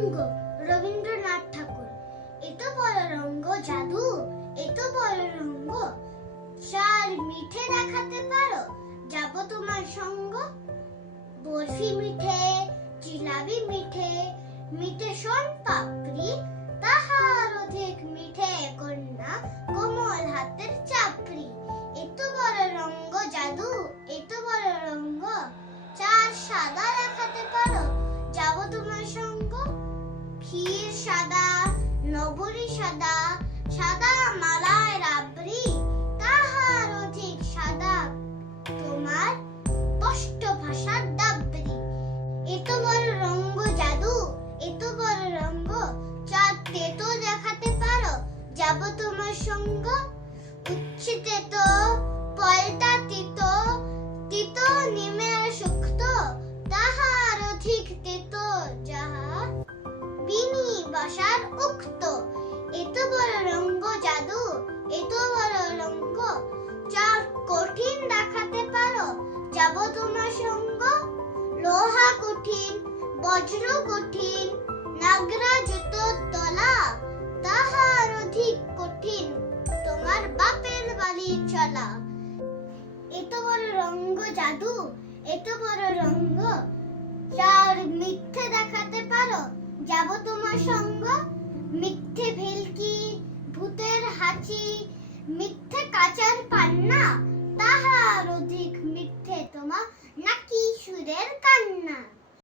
রঙ্গ রবীন্দ্রনাথ ঠাকুর। এত বড় রঙ্গ জাদু, এত বড় রঙ্গ, চার মিঠে দেখাতে পারো, যাব তোমার সঙ্গ। বরফি মিঠে, জিলাবি মিঠে, মিঠে সোন পাপড়ি, তাহার অধিক মিঠে কন্যা কোমল হাতের চাপড়ি। এত বড় রঙ্গ জাদু, এত বড় রঙ্গ, চার সাদা দেখাতে পারো, যাব তোমার সঙ্গ। ক্ষীর সাদা, নবরী সাদা, সাদা মালায় রাবড়ি, তাহার অধিক সাদা তোমার স্পষ্ট ভাষার দাবড়ি। এত বড় রঙ্গ জাদু, এত বড় রঙ্গ, চার তেতো দেখাতে পারো, যাব তোমার সঙ্গ। উচ্ছে তেতো, পলতা তিতো, তিতো নিমের শুক্ত, তাহার অধিক তেতো যাহা বিনি বাসার উক্ত। এত বড় রঙ্গ জাদু, এত বড় রঙ্গ, চার কঠিন দেখাতে পারো, যাব তোমার সঙ্গ। লোহা কঠিন, বজ্র কঠিন, নাগরা জুতোর তলা, তাহার অধিক কঠিন তোমার বাপের বাড়ির চলা। এত বড় রঙ্গ জাদু, এত বড় রঙ্গ, চার মিথ্যে দেখাতে পারো, যাব তোমার সঙ্গ। মিথ্যে ভেলকি, ভূতের হাঁচি, মিথ্যে কাঁচার পান্না, তাহার অধিক মিথ্যে তোমার নাকি সুরের কান্না।